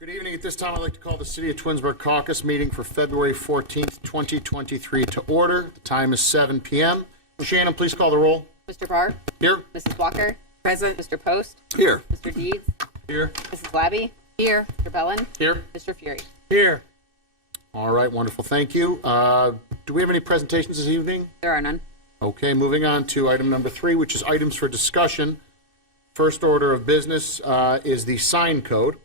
Good evening. At this time, I'd like to call the City of Twinsburg Caucus meeting for February 14th, 2023 to order. The time is 7 p.m. Shannon, please call the roll. Mr. Barr? Here. Mrs. Walker? Present. Mr. Post? Here. Mr. Deeds? Here. Mrs. Labby? Here. Mr. Bellin? Here. Mr. Fury? Here. All right, wonderful. Thank you. Do we have any presentations this evening? There are none. Okay, moving on to item number 3, which is items for discussion. First order of business is the sign code.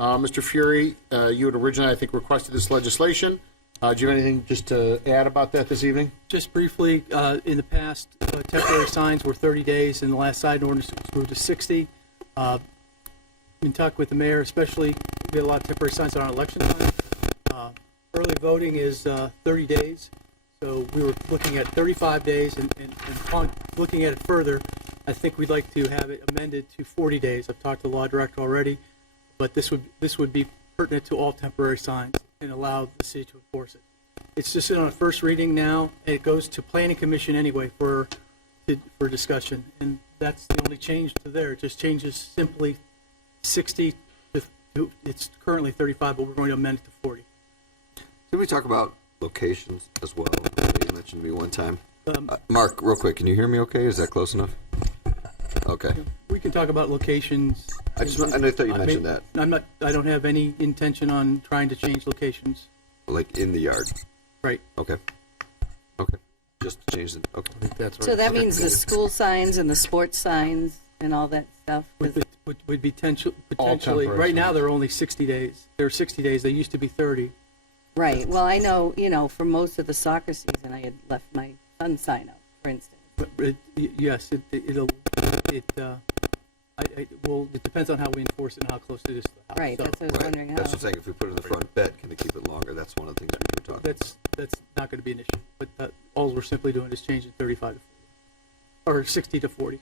Mr. Fury, you had originally, I think, requested this legislation. Do you have anything just to add about that this evening? Just briefly, in the past, temporary signs were 30 days, and the last sign ordinance was moved to 60. In talk with the mayor, especially, we had a lot of temporary signs on election time. Early voting is 30 days, so we were looking at 35 days, and upon looking at it further, I think we'd like to have it amended to 40 days. I've talked to the law director already, but this would be pertinent to all temporary signs and allow the city to enforce it. It's just on a first reading now, and it goes to Planning Commission anyway for discussion, and that's the only change to there. It just changes simply 60 to, it's currently 35, but we're going to amend it to 40. Did we talk about locations as well? You mentioned to me one time. Mark, real quick, can you hear me okay? Is that close enough? Okay. We can talk about locations. I thought you mentioned that. I don't have any intention on trying to change locations. Like in the yard? Right. Okay. Okay. Just to change the, okay. I think that's right. So that means the school signs and the sports signs and all that stuff? Would be potentially, temporary right now signs. they're only 60 days. They're 60 days. They used to be 30. Right. Well, I know, for most of the soccer season, I had left my son's sign up, for instance. But yes, it depends on how we enforce it and how close it is to the house. Right. So That's what I was wondering how. That's what I'm saying. If we put it in the front bed, can they keep it longer? That's one of the things we were talking about. that's not going to be an issue. But all we're simply doing is changing 35 to 40, or 60 to 40.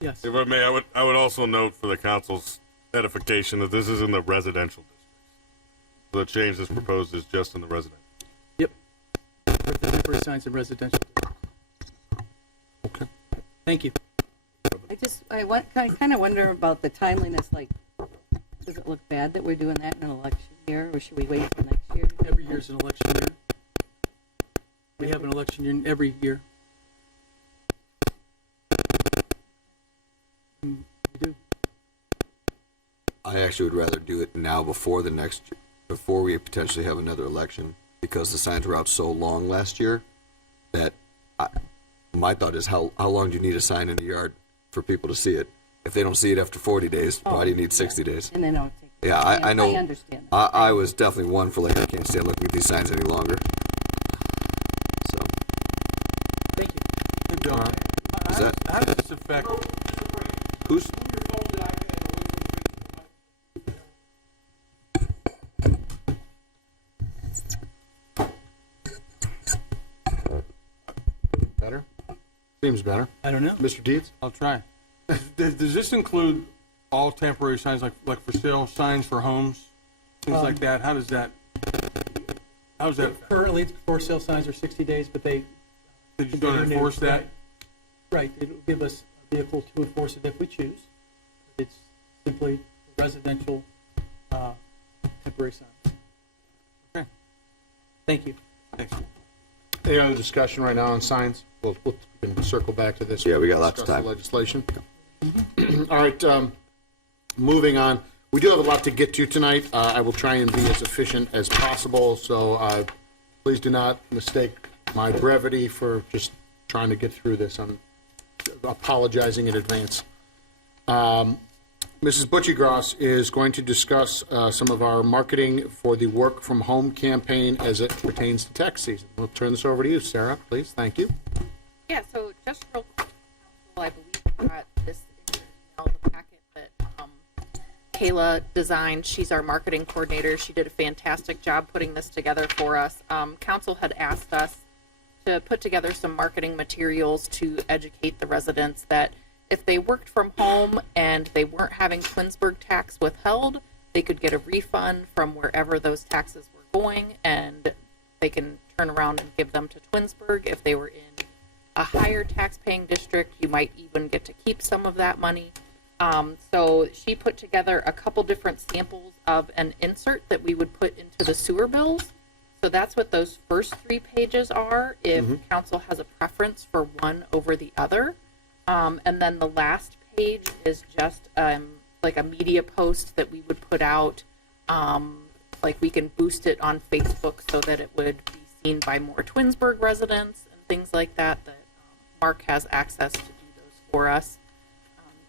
Yes. If I may, I would also note for the council's edification that this is in the residential district. The change that's proposed is just in the residential. Yep. For the temporary signs in residential. Okay. Thank you. I kind of wonder about the timeliness, like, does it look bad that we're doing that in an election year, or should we wait till next year? Every year is an election year. We have an election year every year. We do. I actually would rather do it now before we potentially have another election, because the signs were out so long last year that my thought is how long do you need a sign in the yard for people to see it? If they don't see it after 40 days, why do you need 60 days? And they don't take. Yeah, I know. I understand that. I was definitely one for, like, I can't stand looking at these signs any longer. So, Thank you. Hey, Bill, is that, how does this affect? who's, Better? Seems better. I don't know. Mr. Deeds? I'll try. Does this include all temporary signs, like for sale signs for homes, things like that? How's that? Currently, for sale signs are 60 days, but they. They just don't enforce that? Right. It'll give us a vehicle to enforce it if we choose. It's simply residential temporary signs. Okay. Thank you. Thanks. Any other discussion right now on signs? We can circle back to this. Yeah, we got lots of Discuss time. the legislation. All right, moving on. We do have a lot to get to tonight. I will try and be as efficient as possible, so please do not mistake my brevity for just trying to get through this. I'm apologizing in advance. Mrs. Butchiegross is going to discuss some of our marketing for the Work From Home campaign as it pertains to tax season. We'll turn this over to you, Sarah, please. Thank you. Yeah, so just real quick, I believe you got this in your email, the packet that Kayla designed. She's our marketing coordinator. She did a fantastic job putting this together for us. Council had asked us to put together some marketing materials to educate the residents that if they worked from home and they weren't having Twinsburg tax withheld, they could get a refund from wherever those taxes were going, and they can turn around and give them to Twinsburg. If they were in a higher tax-paying district, you might even get to keep some of that money. So she put together a couple different samples of an insert that we would put into the sewer bills. So that's what those first 3 pages are, if council has a preference for one over the other. And then the last page is just like a media post that we would put out. Like we can boost it on Facebook so that it would be seen by more Twinsburg residents and things like that, that Mark has access to do those for us.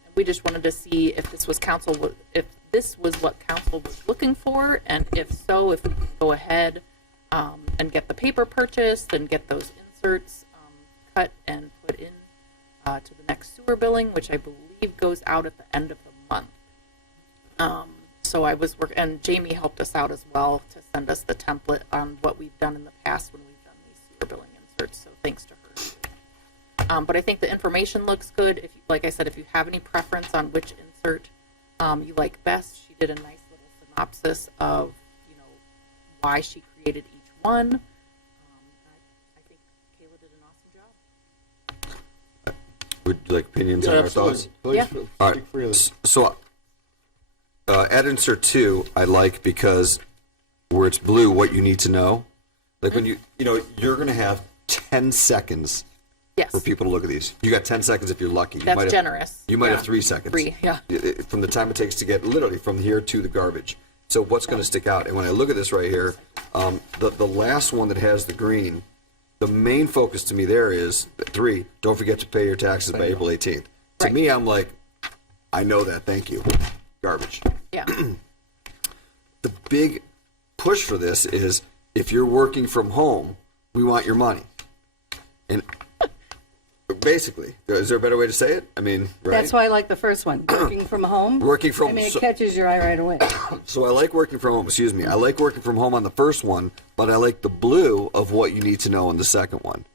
And we just wanted to see if this was if this was what council was looking for, and if so, if we can go ahead and get the paper purchased and get those inserts cut and put in to the next sewer billing, which I believe goes out at the end of the month. So I was and Jamie helped us out as well to send us the template on what we've done in the past when we've done these sewer billing inserts. So thanks to her. But I think the information looks good. If you, like I said, if you have any preference on which insert you like best, she did a nice little synopsis of why she created each one. I think Kayla did an awesome job. Would you like opinions Yeah, on our absolutely. thoughts? Please Yeah. speak All right. freely. So, at insert 2, I like because where it's blue, what you need to know. Like when you're going to have 10 seconds Yes, for people to look at these. You got 10 seconds if you're lucky. You that's might have, generous. You might Yeah. have 3 seconds. 3, yeah. From the time it takes to get literally from here to the garbage. So what's going to stick out? And when I look at this right here, the last one that has the green, the main focus to me there is 3. Don't forget to pay your taxes by April 18th. To Right. me, I'm like, I know that. Thank you. Garbage. Yeah. The big push for this is if you're working from home, we want your money. And basically, is there a better way to say it? I mean, right? That's why I like the first one, working from home. Working from I mean, it so- catches your eye right away. So I like working from home, excuse me. I like working from home on the first one, but I like the blue of what you need to know on the second one.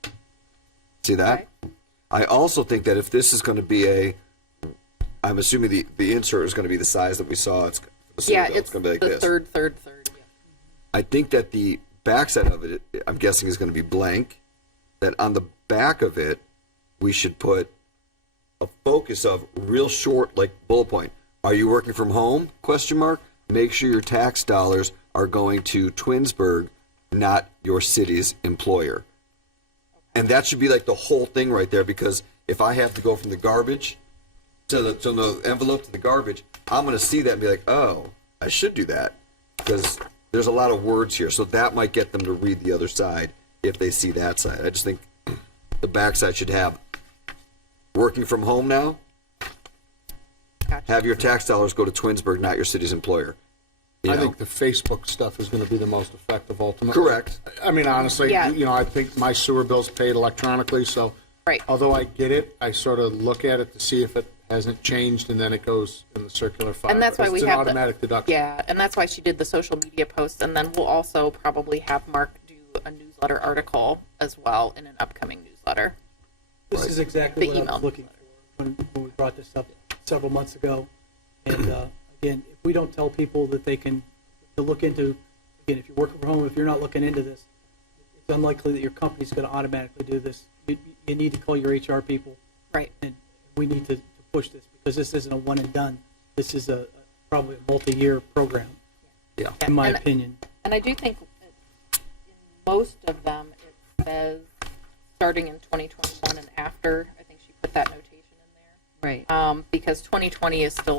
See that? I also think that if this is going to be I'm assuming the insert is going to be the size that we saw. It's Yeah, going it's to be like the this. third. Yeah. I think that the backside of it, I'm guessing, is going to be blank. That on the back of it, we should put a focus of real short, like bullet point. Are you working from home? Question mark. Make sure your tax dollars are going to Twinsburg, not your city's employer. And that should be like the whole thing right there, because if I have to go from the garbage to the envelope to the garbage, I'm going to see that and be like, oh, I should do that, because there's a lot of words here. So that might get them to read the other side if they see that side. I just think the backside should have working from home now. Gotcha. Have your tax dollars go to Twinsburg, not your city's employer. You I know? think the Facebook stuff is going to be the most effective ultimately. Correct. I mean, honestly, Yeah. I think my sewer bill's paid electronically, so Right. although I get it, I sort of look at it to see if it hasn't changed, and then it goes in the circular file. And that's why we It's an have automatic deduction. Yeah, and that's why she did the social media posts, and then we'll also probably have Mark do a newsletter article as well in an upcoming newsletter. This is exactly The what I email. was looking for when we brought this up several months ago. And again, if we don't tell people that they can to look into, again, if you're working from home, if you're not looking into this, it's unlikely that your company's going to automatically do this. You need to call your HR people, Right. and we need to push this, because this isn't a one and done. This is probably a multi-year program, Yeah. in my And- opinion. And I do think in most of them it says starting in 2021 and after. I think she put that notation in Right. there. Because 2020 is still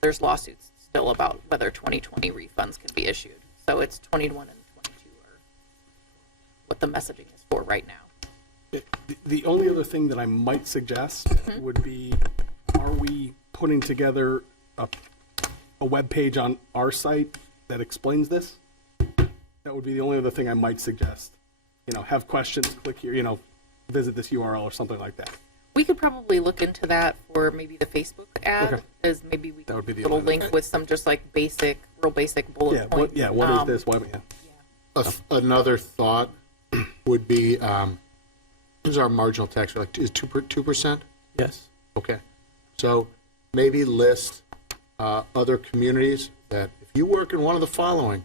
there's lawsuits still about whether 2020 refunds can be issued. So it's 21 and 22 are what the messaging is for right now. The only other thing that I might suggest would be, are we putting together a web page on our site that explains this? That would be the only other thing I might suggest. Have questions, click here, visit this URL or something like that. We could probably look into that for maybe the Facebook ad, Okay. as maybe we That would be the little only link with some just like real basic bullet Yeah, points. what is this? What, yeah. Another thought would be, who's our marginal tax rate? Is 2%? Yes. Okay. So maybe list other communities that, if you work in one of the following,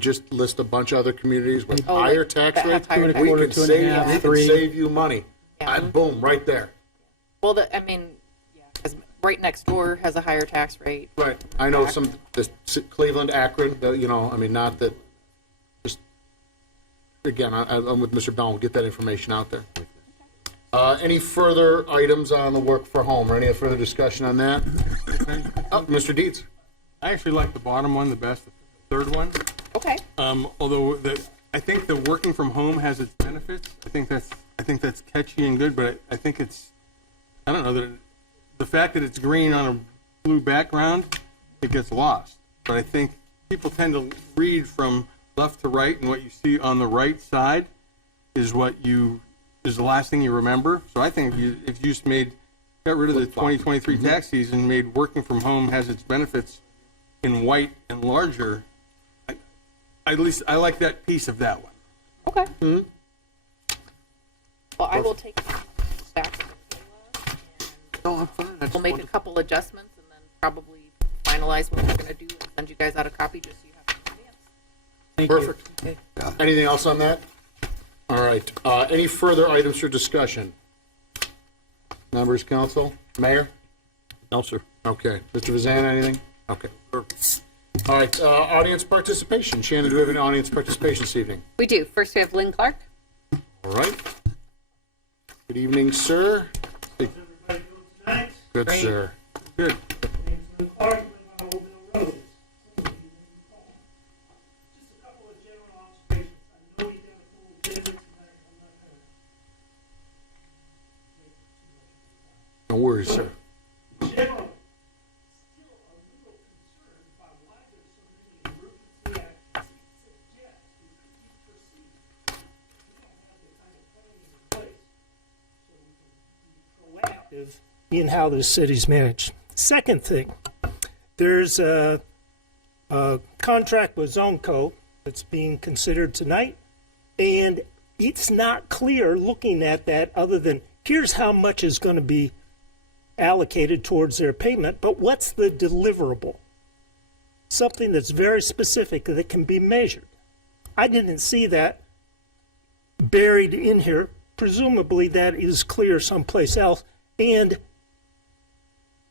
just list a bunch of other communities with Oh, higher like tax that have rates. higher We tax can rates. save, 2.5, we can 3. save you money. Yeah. Boom, right there. Well, because right next door has a higher tax rate. Right. I know some, Cleveland, Akron, you know, I mean, not that, just, again, I'm with Mr. Bell, we'll get that information out there. Any further items on the work for home, or any further discussion on that? Oh, Mr. Dietz. I actually like the bottom one the best, the third one. Okay. Although I think the working from home has its benefits. I think that's catchy and good, but I think it's, I don't know, that the fact that it's green on a blue background, it gets lost. But I think people tend to read from left to right, and what you see on the right side is is the last thing you remember. So I think if you just got rid of the 2023 tax season, made working from home has its benefits in white and larger, at least I like that piece of that one. Okay. Mm-hmm. Well, I will take it back to Kayla, No, I'm fine. and we'll make a couple adjustments and then probably finalize what we're going to do and send you guys out a copy just so you have it in advance. Thank you. Perfect. Anything else on that? All right. Any further items for discussion? Members, council, mayor? No, sir. Okay. Mr. Vazan, anything? Okay. All right. Audience participation. Shannon, do we have any audience participation this evening? We do. First, we have Lynn Clark. All right. Good evening, sir. Good, sir. Good. No worries, sir. In how the city's managed. Second thing, there's a contract with ZoneCo that's being considered tonight, and it's not clear looking at that other than here's how much is going to be allocated towards their payment, but what's the deliverable? Something that's very specific that can be measured. I didn't see that buried in here. Presumably that is clear someplace else. And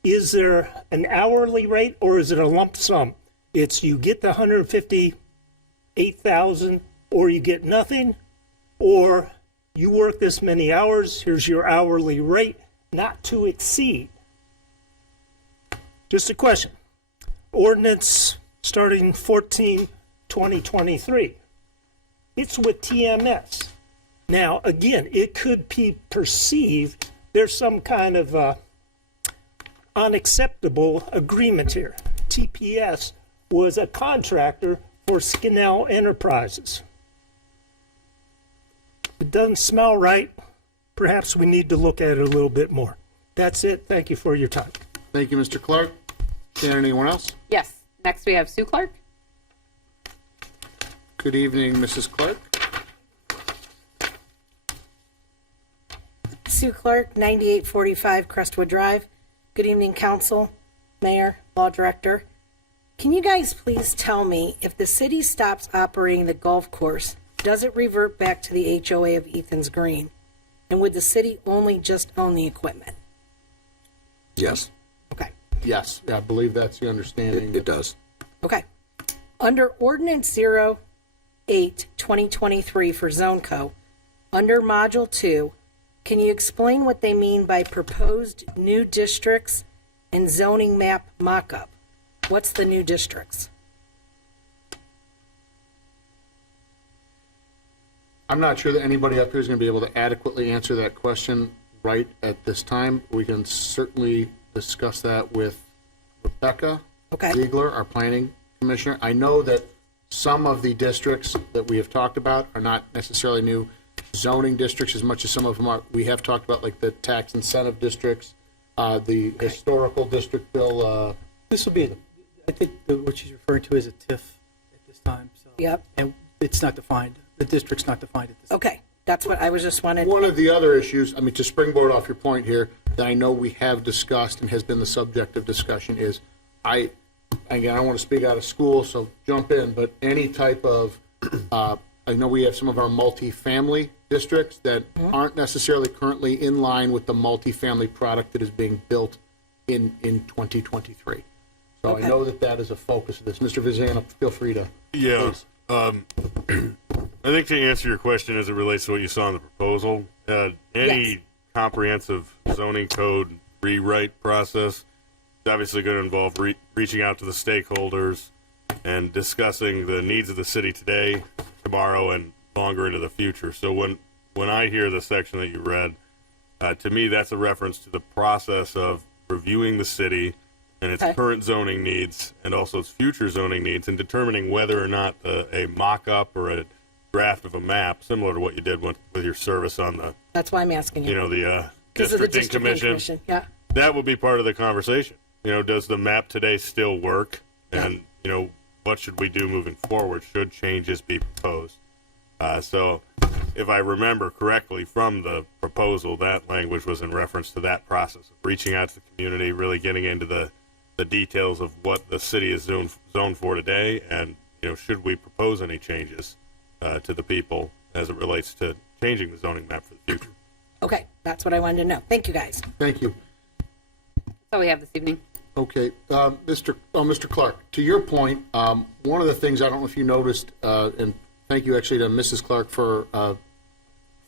is there an hourly rate or is it a lump sum? It's you get the 158,000 or you get nothing, or you work this many hours, here's your hourly rate, not to exceed. Just a question. Ordinance starting 14/2023. It's with TMS. Now, again, it could be perceived there's some kind of unacceptable agreement here. TPS was a contractor for Skinnell Enterprises. It doesn't smell right. Perhaps we need to look at it a little bit more. That's it. Thank you for your time. Thank you, Mr. Clark. Shannon, anyone else? Yes. Next, we have Sue Clark. Good evening, Mrs. Clark. Sue Clark, 9845 Crestwood Drive. Good evening, council, mayor, law director. Can you guys please tell me if the city stops operating the golf course, does it revert back to the HOA of Ethan's Green? And would the city only just own the equipment? Yes, Okay. Yes, I believe that's the understanding. it does. Okay. Under Ordinance 08/2023 for ZoneCo, under Module 2, can you explain what they mean by proposed new districts and zoning map mock-up? What's the new districts? I'm not sure that anybody up here is going to be able to adequately answer that question right at this time. We can certainly discuss that with Rebecca Okay. Ziegler, our planning commissioner. I know that some of the districts that we have talked about are not necessarily new zoning districts as much as some of them are. We have talked about like the tax incentive districts, the historical district bill. This will be, I think what she's referring to is a TIF at this time. So. Yep. And it's not defined. The district's not defined at this time. Okay, that's what I was just wanted. One of the other issues, I mean, to springboard off your point here, that I know we have discussed and has been the subject of discussion is, again, I don't want to speak out of school, so jump in, but any type of, I know we have some of our multifamily districts that aren't necessarily currently in line with the multifamily product that is being built in 2023. So Okay. I know that that is a focus of this. Mr. Vizana, feel free to. Yeah. please. I think to answer your question as it relates to what you saw in the proposal, any Yes. comprehensive zoning code rewrite process is obviously going to involve reaching out to the stakeholders and discussing the needs of the city today, tomorrow, and longer into the future. So when I hear the section that you read, to me that's a reference to the process of reviewing the city and its Okay. current zoning needs and also its future zoning needs, and determining whether or not a mock-up or a draft of a map, similar to what you did with your service on the, That's why I'm asking you. the Because of the districting commission, Yeah. that would be part of the conversation. Does the map today still work? And, what should we do moving forward? Should changes be proposed? So if I remember correctly from the proposal, that language was in reference to that process of reaching out to the community, really getting into the details of what the city is zoned for today, and, should we propose any changes to the people as it relates to changing the zoning map for the future? Okay, that's what I wanted to know. Thank you, guys. Thank you. That's all we have this evening. Okay, Mr. Clark, to your point, one of the things, I don't know if you noticed, and thank you actually to Mrs. Clark for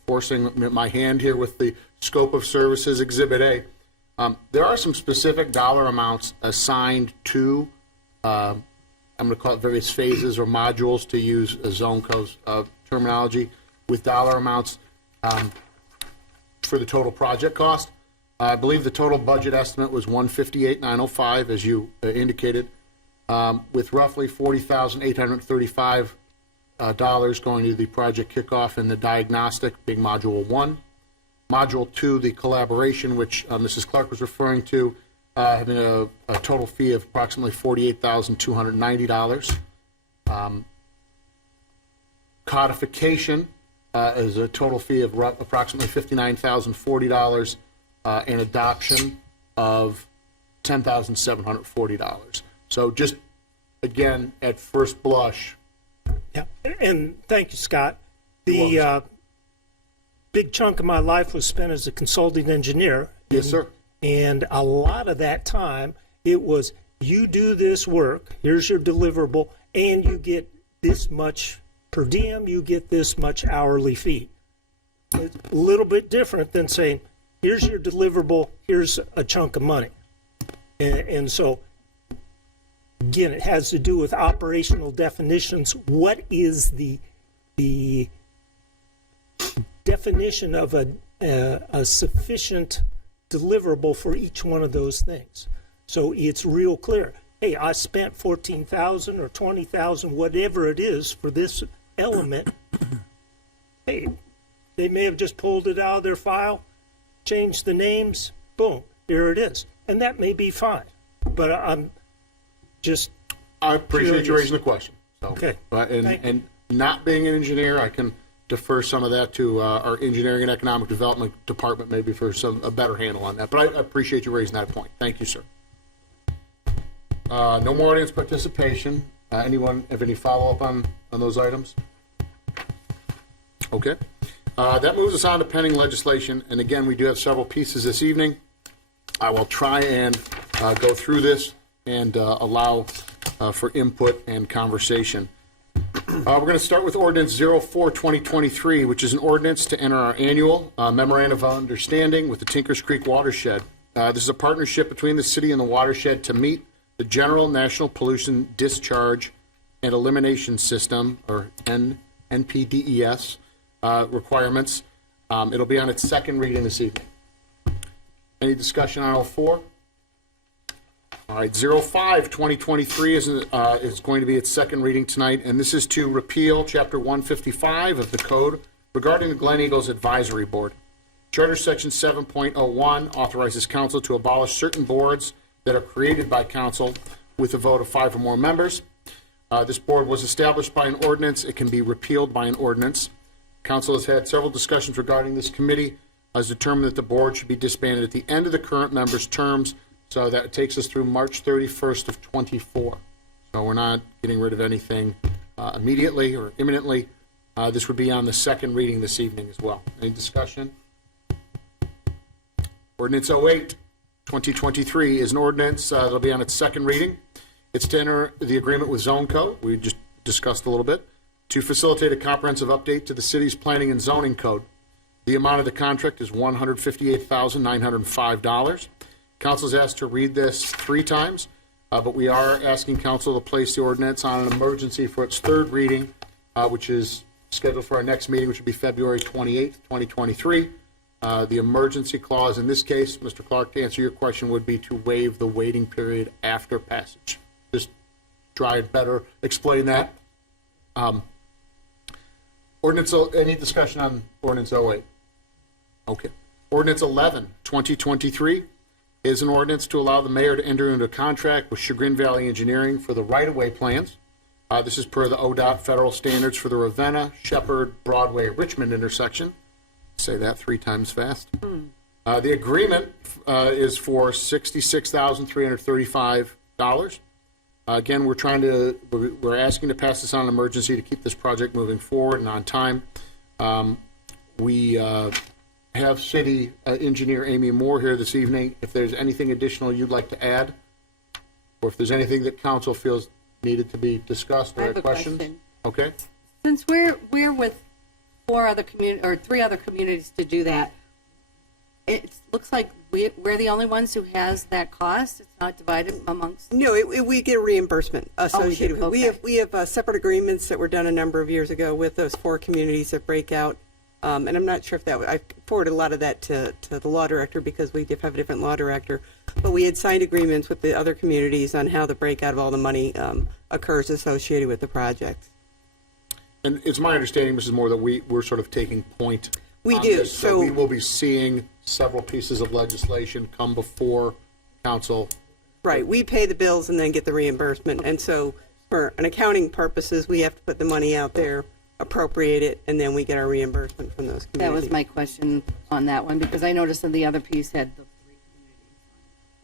forcing my hand here with the scope of services Exhibit A. There are some specific dollar amounts assigned to, I'm going to call it various phases or modules, to use a zone code terminology, with dollar amounts for the total project cost. I believe the total budget estimate was $158,905, as you indicated, with roughly $40,835 going to the project kickoff and the diagnostic, being Module 1. Module 2, the collaboration, which Mrs. Clark was referring to, having a total fee of approximately $48,290. Codification is a total fee of approximately $59,040, and adoption of $10,740. So just, again, at first blush. Yeah, and thank you, Scott. The big chunk of my life was spent as a consulting engineer. Yes, sir. And a lot of that time, it was, you do this work, here's your deliverable, and you get this much per diem, you get this much hourly fee. It's a little bit different than saying, here's your deliverable, here's a chunk of money. And so, again, it has to do with operational definitions. What is the definition of a sufficient deliverable for each one of those things? So it's real clear. Hey, I spent $14,000 or $20,000, whatever it is, for this element. Hey, they may have just pulled it out of their file, changed the names, boom, here it is. And that may be fine. But I'm just... I appreciate you raising the question. So, Okay. And not being an engineer, I can defer some of that to our engineering and economic development department, maybe for a better handle on that. But I appreciate you raising that point. Thank you, sir. No more audience participation. Anyone have any follow-up on those items? Okay. That moves us on to pending legislation. And again, we do have several pieces this evening. I will try and go through this and allow for input and conversation. We're going to start with Ordinance 04-2023, which is an ordinance to enter our annual memorandum of understanding with the Tinkers Creek watershed. This is a partnership between the city and the watershed to meet the General National Pollution Discharge and Elimination System, or NPDES, requirements. It'll be on its second reading this evening. Any discussion on 04? All right, 05-2023 is going to be its second reading tonight, and this is to repeal Chapter 155 of the Code regarding the Glen Eagles Advisory Board. Charter Section 7.01 authorizes council to abolish certain boards that are created by council with a vote of 5 or more members. This board was established by an ordinance. It can be repealed by an ordinance. Council has had several discussions regarding this committee, has determined that the board should be disbanded at the end of the current members' terms, so that takes us through March 31st of 24. So we're not getting rid of anything immediately or imminently. This would be on the second reading this evening as well. Any discussion? Ordinance 08, 2023 is an ordinance that'll be on its second reading. It's to enter the agreement with Zone Co. We just discussed a little bit to facilitate a comprehensive update to the city's planning and zoning code. The amount of the contract is $158,905. Council's asked to read this 3 times, but we are asking council to place the ordinance on an emergency for its third reading, which is scheduled for our next meeting, which will be February 28th, 2023. The emergency clause in this case, Mr. Clark, to answer your question, would be to waive the waiting period after passage. Just try and better explain that. Ordinance, any discussion on Ordinance 08? Okay. Ordinance 11, 2023 is an ordinance to allow the mayor to enter into a contract with Chagrin Valley Engineering for the right-of-way plans. This is per the ODOT federal standards for the Ravenna, Shepherd, Broadway, Richmond intersection. Say that 3 times fast. The agreement is for $66,335. Again, we're asking to pass this on an emergency to keep this project moving forward and on time. We have city engineer Amy Moore here this evening. If there's anything additional you'd like to add, or if there's anything that council feels needed to be discussed I or have a questions. question. Okay. Since we're with 3 other communities to do that, it looks like we're the only ones who has that cost. It's not divided amongst. No, we get a reimbursement associated with it. Okay. We have separate agreements that were done a number of years ago with those 4 communities that break out. And I'm not sure if I forwarded a lot of that to the law director because we have a different law director. But we had signed agreements with the other communities on how the breakout of all the money occurs associated with the project. And it's my understanding, Mrs. Moore, that we're sort of taking point. We on do. this, so we will be seeing several pieces of legislation come before council. Right. We pay the bills and then get the reimbursement. And so for an accounting purposes, we have to put the money out there, appropriate it, and then we get our reimbursement from those That was communities. my question on that one, because I noticed that the other piece had the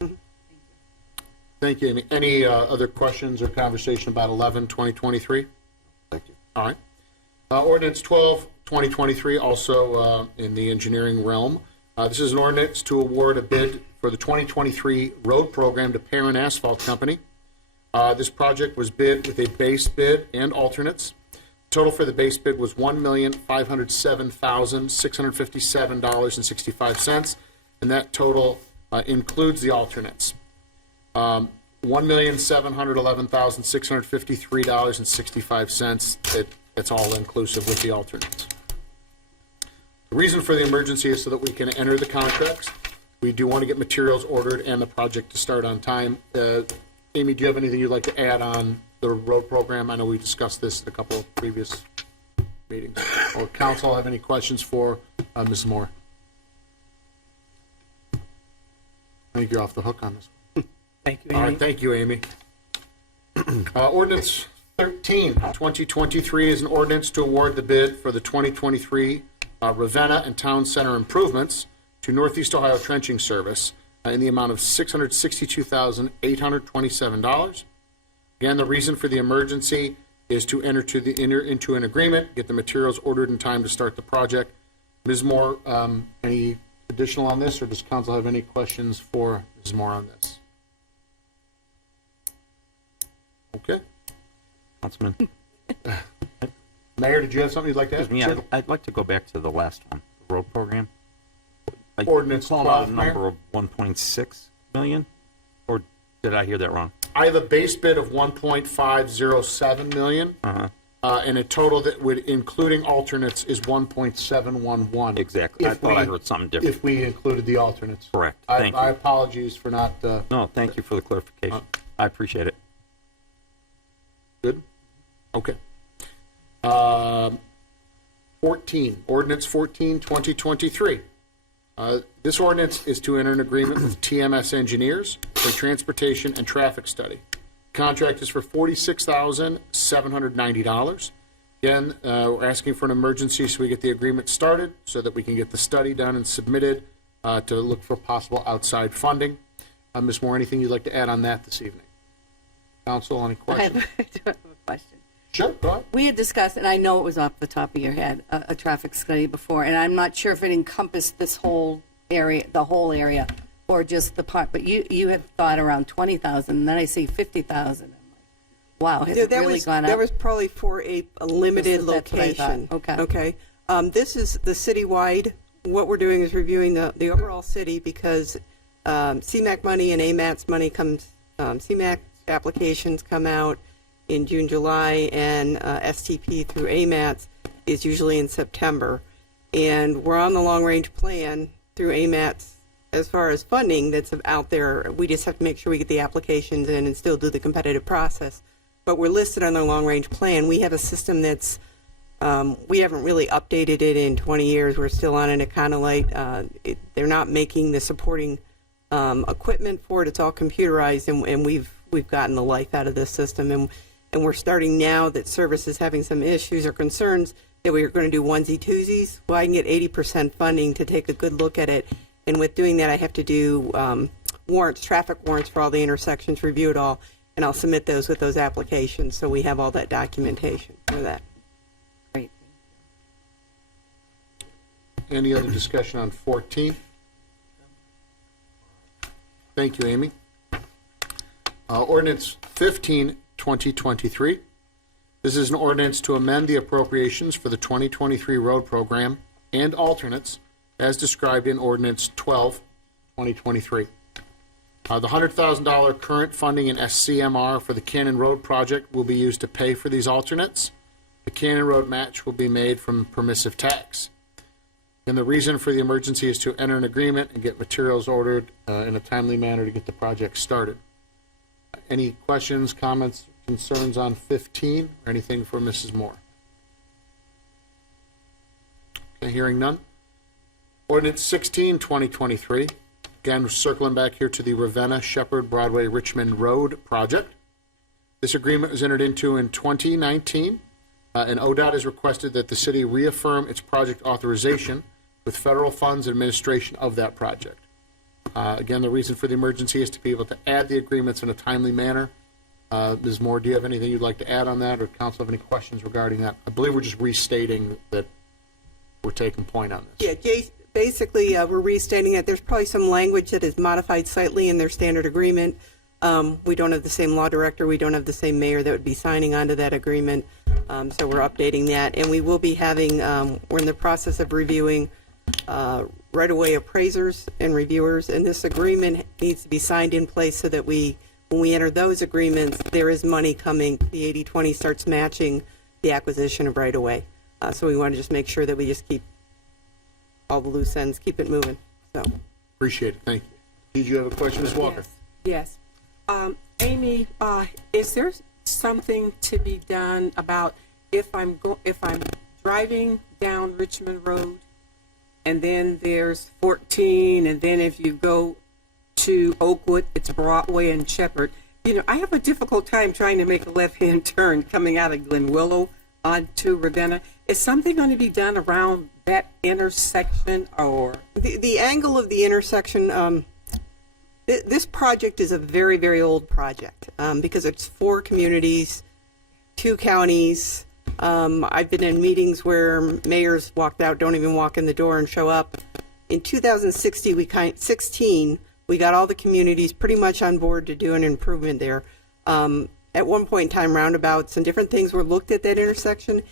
3 communities. Thank you, Amy. Any other questions or conversation about 11, 2023? Thank you. All right. Ordinance 12, 2023, also in the engineering realm. This is an ordinance to award a bid for the 2023 road program to Perrin Asphalt Company. This project was bid with a base bid and alternates. Total for the base bid was $1,507,657.65, and that total includes the alternates. $1,711,653.65. It's all inclusive with the alternates. The reason for the emergency is so that we can enter the contracts. We do want to get materials ordered and the project to start on time. Amy, do you have anything you'd like to add on the road program? I know we discussed this at a couple of previous meetings. Or council have any questions for Ms. Moore? I think you're off the hook on this one. Thank you, All Amy. right, thank you, Amy. Ordinance 13, 2023 is an ordinance to award the bid for the 2023 Ravenna and Town Center improvements to Northeast Ohio Trenching Service in the amount of $662,827. Again, the reason for the emergency is to enter into an agreement, get the materials ordered in time to start the project. Ms. Moore, any additional on this, or does council have any questions for Ms. Moore on this? Okay. Councilman, Mayor, did you have something you'd like to add? excuse me, I'd like to go back to the last one, the road program. I Ordinance called out 12, a Mayor? number of 1.6 million, or did I hear that wrong? I have a base bid of 1.507 million, and a total that would, including alternates, is 1.711. Exactly. I If thought I we- heard something different. If we included the alternates. Correct. Thank I you. apologies for not, No, thank you for the clarification. I appreciate it. good? Okay. 14, ordinance 14, 2023. This ordinance is to enter an agreement with TMS Engineers for transportation and traffic study. Contract is for $46,790. Again, we're asking for an emergency so we get the agreement started so that we can get the study done and submitted to look for possible outside funding. Ms. Moore, anything you'd like to add on that this evening? Council, any I questions? do have a question. Sure, go ahead. We had discussed, and I know it was off the top of your head, a traffic study before, and I'm not sure if it encompassed this whole area, the whole area. or just the part, but you had thought around 20,000, and then I see 50,000. I'm like, wow, has it really gone up? That was probably for a limited That's what I thought. location. Okay. Okay. This is the citywide. What we're doing is reviewing the overall city because CMAQ money and AMATS money comes, CMAQ applications come out in June, July, and STP through AMATS is usually in September. And we're on the long-range plan through AMATS as far as funding that's out there. We just have to make sure we get the applications in and still do the competitive process. But we're listed on the long-range plan. We have a system that's, we haven't really updated it in 20 years. We're still on an Econolite. They're not making the supporting equipment for it. It's all computerized, and we've gotten the life out of this system. And we're starting now that service is having some issues or concerns that we are going to do onesie-twosies. Well, I can get 80% funding to take a good look at it. And with doing that, I have to do warrants, traffic warrants for all the intersections, review it all, and I'll submit those with those applications. So we have all that documentation for that. Great. Any other discussion on 14? Thank you, Amy. Ordinance 15, 2023. This is an ordinance to amend the appropriations for the 2023 road program and alternates as described in Ordinance 12, 2023. The $100,000 current funding in SCMR for the Cannon Road project will be used to pay for these alternates. The Cannon Road match will be made from permissive tax. And the reason for the emergency is to enter an agreement and get materials ordered in a timely manner to get the project started. Any questions, comments, concerns on 15, or anything for Mrs. Moore? Okay, hearing none. Ordinance 16, 2023. Again, we're circling back here to the Ravenna, Shepherd, Broadway, Richmond Road project. This agreement was entered into in 2019, and ODOT has requested that the city reaffirm its project authorization with federal funds and administration of that project. Again, the reason for the emergency is to be able to add the agreements in a timely manner. Ms. Moore, do you have anything you'd like to add on that, or council have any questions regarding that? I believe we're just restating that we're taking point on this. Yeah, basically, we're restating that there's probably some language that is modified slightly in their standard agreement. We don't have the same law director. We don't have the same mayor that would be signing onto that agreement. So we're updating that. And we will be having, we're in the process of reviewing right-of-way appraisers and reviewers. And this agreement needs to be signed in place so that when we enter those agreements, there is money coming. The 80-20 starts matching the acquisition of right-of-way. So we want to just make sure that we just keep all the loose ends, keep it moving. So Appreciate it. Thank you. Did you have a question, Ms. Walker? Yes. Amy, is there something to be done about if I'm driving down Richmond Road, and then there's 14, and then if you go to Oakwood, it's Broadway and Shepherd. You know, I have a difficult time trying to make a left-hand turn coming out of Glen Willow onto Ravenna. Is something going to be done around that intersection, or the angle of the intersection? This project is a very, very old project because it's 4 communities, 2 counties. I've been in meetings where mayors walked out, don't even walk in the door and show up. In 2016, we got all the communities pretty much on board to do an improvement there. At one point in time, roundabouts and different things were looked at that intersection.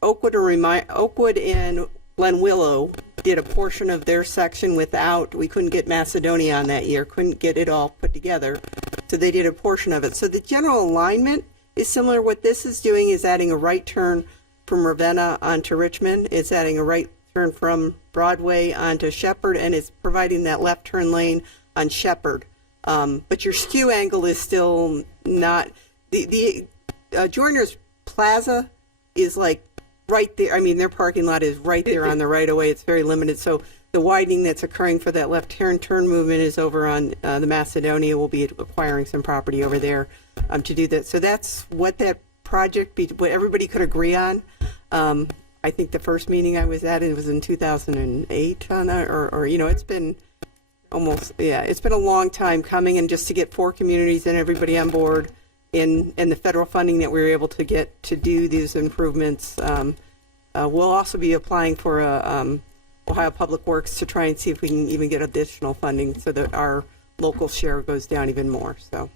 Oakwood and Glen Willow did a portion of their section we couldn't get Macedonia on that year, couldn't get it all put together. So they did a portion of it. So the general alignment is similar. What this is doing is adding a right turn from Ravenna onto Richmond. It's adding a right turn from Broadway onto Shepherd, and it's providing that left turn lane on Shepherd. But your skew angle is still not, the Joiner's Plaza is like right there. I mean, their parking lot is right there on the right of way. It's very limited. So the widening that's occurring for that left turn movement is over on the Macedonia. We'll be acquiring some property over there to do that. So that's what that project, what everybody could agree on. I think the first meeting I was at, it was in 2008 on that, or you know, it's been it's been a long time coming, and just to get 4 communities and everybody on board and the federal funding that we were able to get to do these improvements. We'll also be applying for a Ohio Public Works to try and see if we can even get additional funding so that our local share goes down even more, so.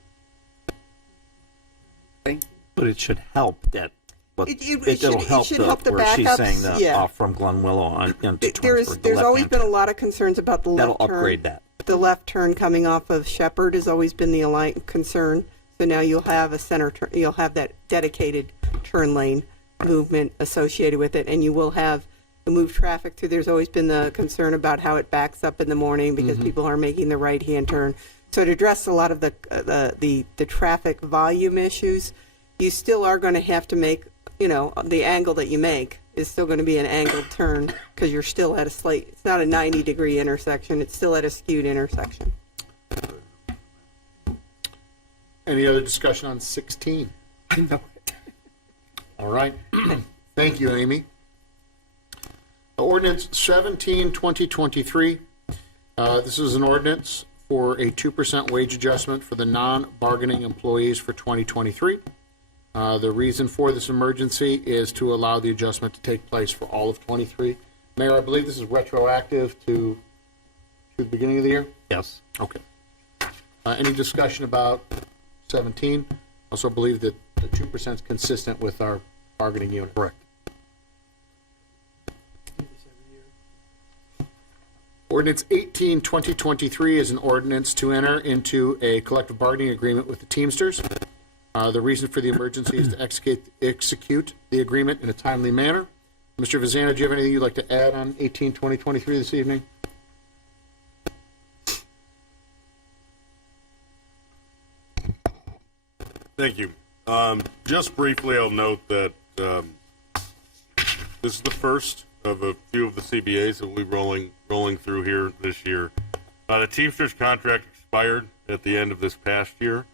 But it should help that, but It it'll should help help the where she's backups, saying the, yeah. from Glenwillow on into There's Twinsburg. the always left-hand been a turn. lot of concerns about the left That'll turn. upgrade that. The left turn coming off of Shepherd has always been the concern. So now you'll have a center turn, you'll have that dedicated turn lane movement associated with it, and you will have the move traffic through. There's always been the concern about how it backs up in the morning because people are making the right-hand turn. So to address a lot of the traffic volume issues, you still are going to have to make, the angle that you make is still going to be an angled turn because you're still at it's not a 90-degree intersection, it's still at a skewed intersection. Any other discussion on 16? I know it. All right. Thank you, Amy. Ordinance 17, 2023. This is an ordinance for a 2% wage adjustment for the non-bargaining employees for 2023. The reason for this emergency is to allow the adjustment to take place for all of 23. Mayor, I believe this is retroactive to the beginning of the year? Yes. Okay. Any discussion about 17? Also believe that the 2% is consistent with our bargaining unit. Correct. Ordinance 18, 2023 is an ordinance to enter into a collective bargaining agreement with the Teamsters. The reason for the emergency is to execute the agreement in a timely manner. Mr. Vazana, do you have anything you'd like to add on 18, 2023 this evening? Thank you. Just briefly, I'll note that this is the first of a few of the CBAs that we'll be rolling through here this year. The Teamsters contract expired at the end of this past year.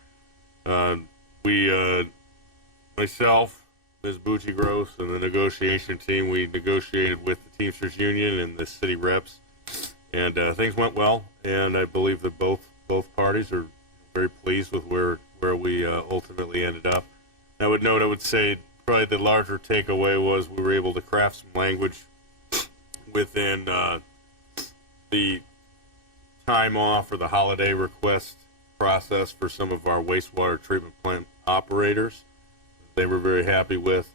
Myself, Ms. Bucci-Gross, and the negotiation team, we negotiated with the Teamsters Union and the city reps, and things went well, and I believe that both parties are very pleased with where we ultimately ended up. I would say probably the larger takeaway was we were able to craft some language within the time off or the holiday request process for some of our wastewater treatment plant operators. They were very happy with,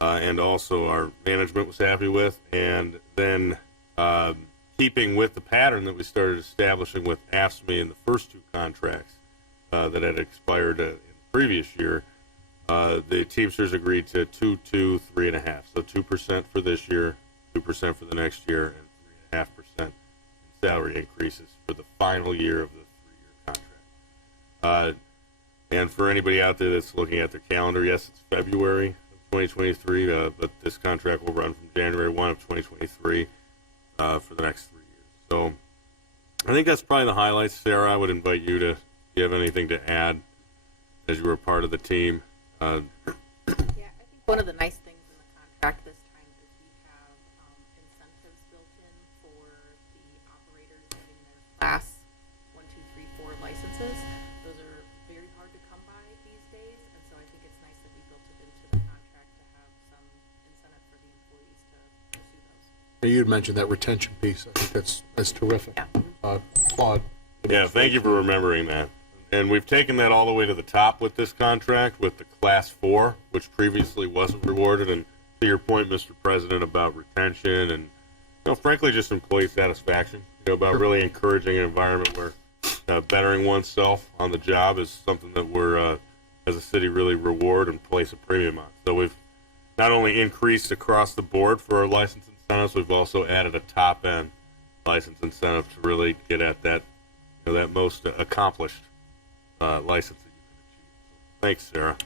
and also our management was happy with. And then keeping with the pattern that we started establishing with AFSCME in the first two contracts that had expired in the previous year, the Teamsters agreed to 2, 2, 3.5. So 2% for this year, 2% for the next year, and 3.5% in salary increases for the final year of the 3-year contract. And for anybody out there that's looking at their calendar, yes, it's February of 2023, but this contract will run from January 1 of 2023 for the next 3 years. So I think that's probably the highlights. Sarah, I would invite you to, if you have anything to add as you were part of the team. Yeah, I think one of the nice things in the contract this time is we have incentives built in for the operators getting their class 1, 2, 3, 4 licenses. Those are very hard to come by these days, and so I think it's nice that we built it into the contract to have some incentive for the employees to pursue those. You had mentioned that retention piece. I think that's terrific. Yeah. Claude. Yeah, thank you for remembering that. And we've taken that all the way to the top with this contract, with the Class 4, which previously wasn't rewarded. And to your point, Mr. President, about retention and, frankly, just employee satisfaction, about really encouraging an environment where bettering oneself on the job is something that we're, as a city, really reward and place a premium on. So we've not only increased across the board for our license incentives, we've also added a top-end license incentive to really get at that, that most accomplished license that you can achieve. Thanks, Sarah.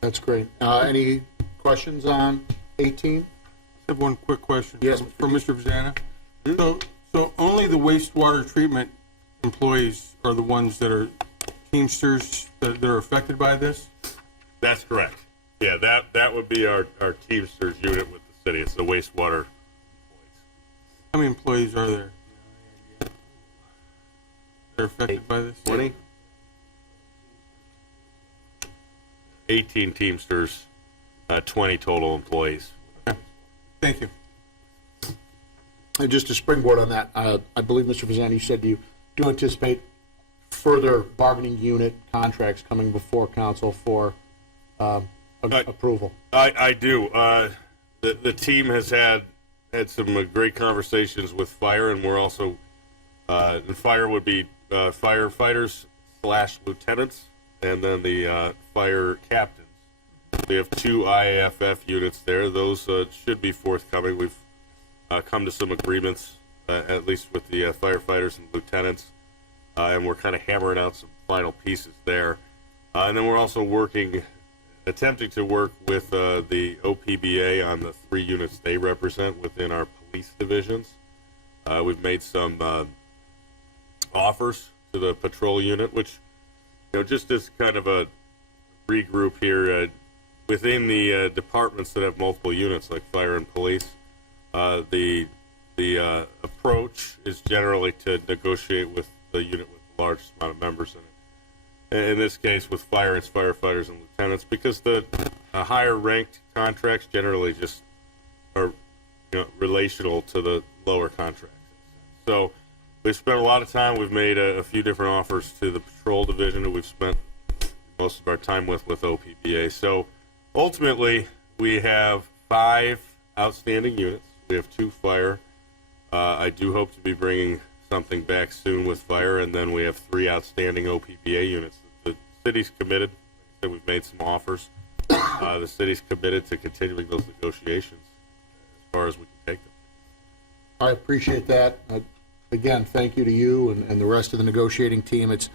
That's great. Any questions on 18? I have one quick question. Yes, for Mr. Vazana. So only the wastewater treatment employees are the ones that are Teamsters that are affected by this? That's correct. Yeah, that would be our Teamsters unit with the city. It's the wastewater employees. How many employees are there? They're affected by this? 20? 18 Teamsters, 20 total employees. Thank you. And just to springboard on that, I believe, Mr. Fazan, you said you do anticipate further bargaining unit contracts coming before council for approval. I do. The team has had some great conversations with fire, and we're also, and fire would be firefighters / lieutenants, and then the fire captains. We have 2 IAFF units there. Those should be forthcoming. We've come to some agreements, at least with the firefighters and lieutenants, and we're kind of hammering out some final pieces there. And then we're also attempting to work with the OPBA on the 3 units they represent within our police divisions. We've made some offers to the patrol unit, which, just as kind of a regroup here, within the departments that have multiple units like fire and police, the approach is generally to negotiate with the unit with the largest amount of members in it. In this case, with fire, it's firefighters and lieutenants, because the higher ranked contracts generally just are relational to the lower contracts. So we've spent a lot of time. We've made a few different offers to the patrol division that we've spent most of our time with OPBA. So ultimately, we have 5 outstanding units. We have 2 fire. I do hope to be bringing something back soon with fire, and then we have 3 outstanding OPBA units. The city's committed. Like I said, we've made some offers. The city's committed to continuing those negotiations as far as we can take them. I appreciate that. Again, thank you to you and the rest of the negotiating team. It's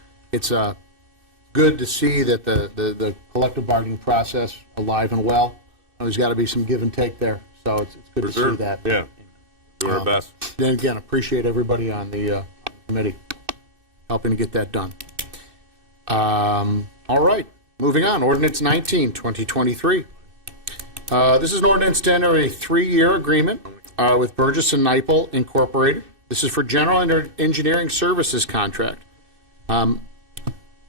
good to see that the collective bargaining process alive and well. There's got to be some give and take there, so it's good to see that. Yeah, doing our best. Then again, appreciate everybody on the committee helping to get that done. All right, moving on. Ordinance 19, 2023. This is an ordinance to enter a 3-year agreement with Burgess and Nyepel Incorporated. This is for general engineering services contract.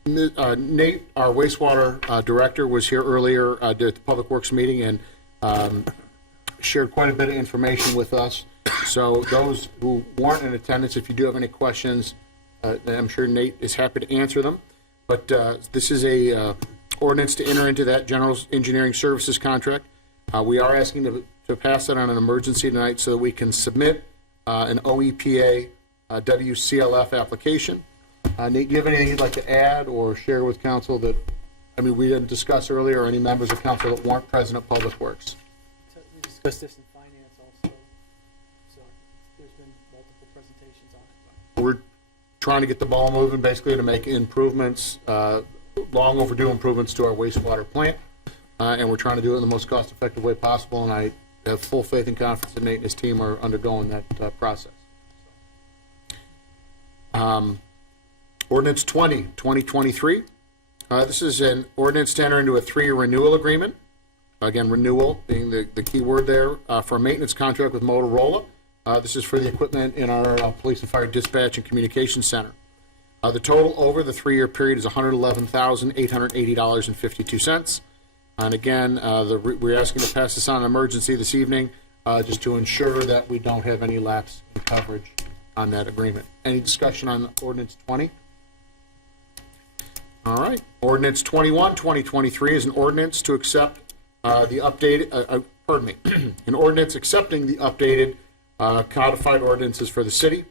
Nate, our wastewater director, was here earlier at the Public Works meeting and shared quite a bit of information with us. So those who weren't in attendance, if you do have any questions, I'm sure Nate is happy to answer them. But this is a ordinance to enter into that general engineering services contract. We are asking to pass it on an emergency tonight so that we can submit an OEPA WCLF application. Nate, do you have anything you'd like to add or share with council that, we didn't discuss earlier, or any members of council that weren't present at Public Works? We discussed this in finance also, so there's been multiple presentations on it. We're trying to get the ball moving, basically, to make improvements, long overdue improvements to our wastewater plant, and we're trying to do it in the most cost-effective way possible, and I have full faith and confidence that Nate and his team are undergoing that process. Ordinance 20, 2023. This is an ordinance to enter into a 3-year renewal agreement. Again, renewal being the key word there, for a maintenance contract with Motorola. This is for the equipment in our police and fire dispatch and communication center. The total over the 3-year period is $111,880.52. And again, we're asking to pass this on an emergency this evening, just to ensure that we don't have any lapse in coverage on that agreement. Any discussion on ordinance 20? All right. Ordinance 21, 2023 is an ordinance to accept the updated, an ordinance accepting the updated codified ordinances for the city.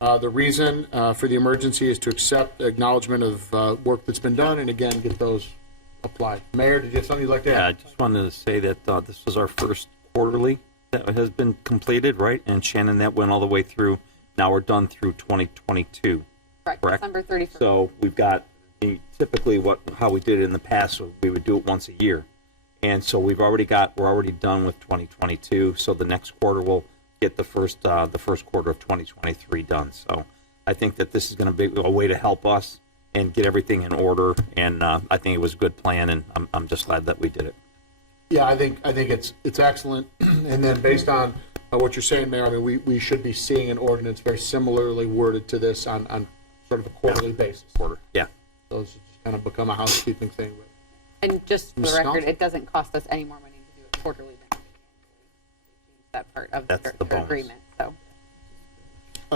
The reason for the emergency is to accept acknowledgement of work that's been done and again get those applied. Mayor, did you have something you'd like to add? Yeah, I just wanted to say that this was our first quarterly that has been completed, right? And Shannon, that went all the way through. Now we're done through 2022. Correct. December 31st. So we've got typically how we did it in the past. So we would do it once a year, and so we're already done with 2022. So the next quarter we'll get the first quarter of 2023 done. So I think that this is going to be a way to help us and get everything in order. And I think it was a good plan, and I'm just glad that we did it. Yeah, I think it's excellent. And then based on what you're saying, Mayor, we should be seeing an ordinance very similarly worded to this on sort of a quarterly basis. Yeah. Those just kind of become a housekeeping thing. And just for the Ms. record, Snow? it doesn't cost us any more money to do it quarterly than that part of That's the bonus. agreement. So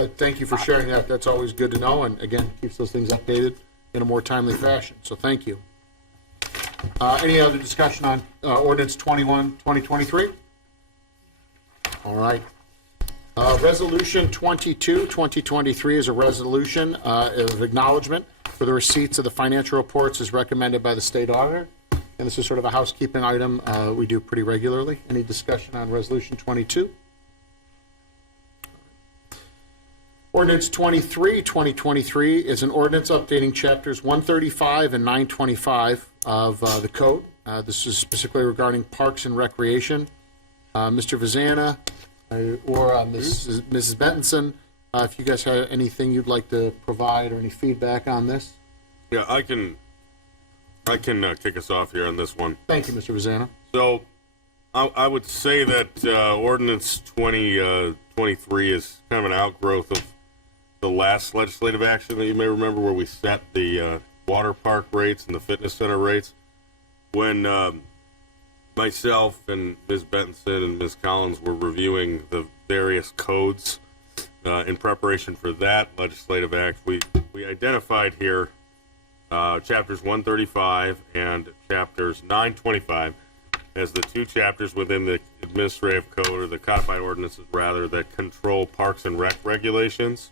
Thank you for sharing that. That's always good to know, and again, keeps those things updated in a more timely fashion, so thank you. Any other discussion on ordinance 21, 2023? All right. Resolution 22, 2023 is a resolution of acknowledgement for the receipts of the financial reports as recommended by the state auditor. And this is sort of a housekeeping item we do pretty regularly. Any discussion on resolution 22? Ordinance 23, 2023 is an ordinance updating chapters 135 and 925 of the code. This is specifically regarding parks and recreation. Mr. Vazana or Mrs. Bentonson, if you guys have anything you'd like to provide or any feedback on this. Yeah, I can kick us off here on this one. Thank you, Mr. Vazana. So I would say that ordinance 2023 is kind of an outgrowth of the last legislative action that you may remember, where we set the water park rates and the fitness center rates. When myself and Ms. Bentonson and Ms. Collins were reviewing the various codes in preparation for that legislative act, we identified here chapters 135 and chapters 925 as the two chapters within the administrative code, or the codified ordinances rather, that control parks and rec regulations.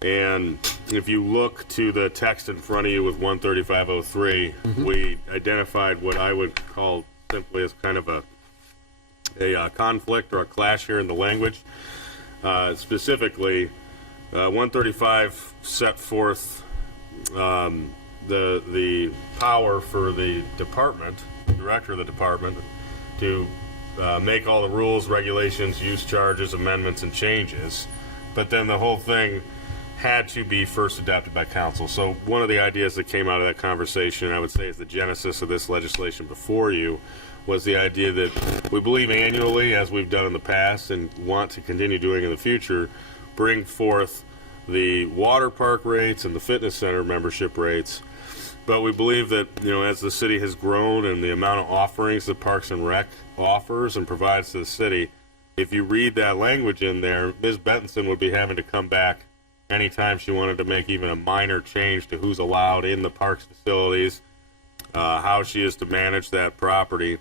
And if you look to the text in front of you with 13503, we identified what I would call simply as kind of a conflict or a clash here in the language. Specifically, 135 set forth the power for the department, the director of the department, to make all the rules, regulations, use charges, amendments, and changes. But then the whole thing had to be first adopted by council. So one of the ideas that came out of that conversation, I would say, is the genesis of this legislation before you, was the idea that we believe annually, as we've done in the past and want to continue doing in the future, bring forth the water park rates and the fitness center membership rates. But we believe that, as the city has grown and the amount of offerings that Parks and Rec offers and provides to the city, if you read that language in there, Ms. Bentonson would be having to come back anytime she wanted to make even a minor change to who's allowed in the parks facilities, how she is to manage that property.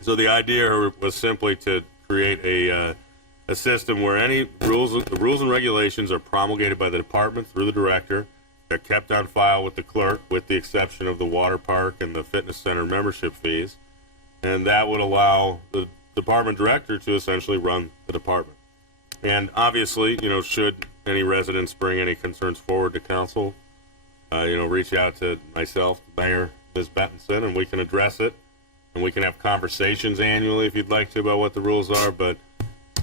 So the idea was simply to create a system where any rules and regulations are promulgated by the department through the director. They're kept on file with the clerk, with the exception of the water park and the fitness center membership fees. And that would allow the department director to essentially run the department. And obviously, should any residents bring any concerns forward to council, reach out to myself, the mayor, Ms. Bentonson, and we can address it. And we can have conversations annually if you'd like to about what the rules are. But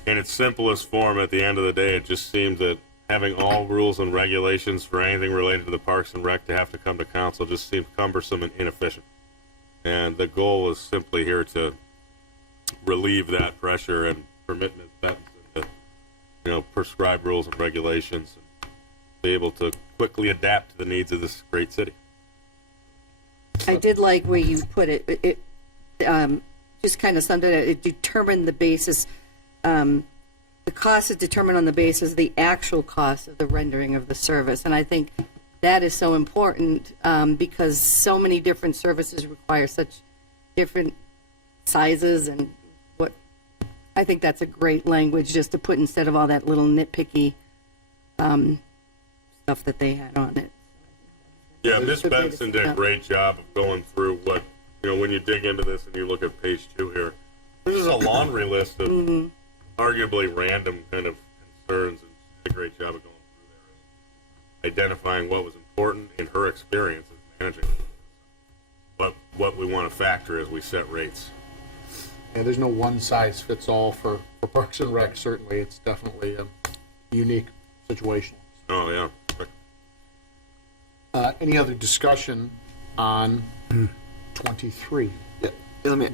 in its simplest form, at the end of the day, it just seemed that having all rules and regulations for anything related to the Parks and Rec to have to come to council just seemed cumbersome and inefficient. And the goal is simply here to relieve that pressure and permit Ms. Bentonson to, prescribe rules and regulations and be able to quickly adapt to the needs of this great city. I did like where you put it. It just kind of summed it up. It determined the basis. The cost is determined on the basis of the actual cost of the rendering of the service. And I think that is so important because so many different services require such different sizes. And I think that's a great language just to put instead of all that little nitpicky stuff that they had on it. Yeah, Ms. Benson did a great job of going through what, when you dig into this and you look at page 2 here, this is a laundry list of arguably random kind of concerns, and she did a great job of going through there and identifying what was important in her experience as managing what we want to factor as we set rates. Yeah, there's no one size fits all for Parks and Rec. Certainly, it's definitely a unique situation. Oh, yeah. Any other discussion on 23? Yeah, let me.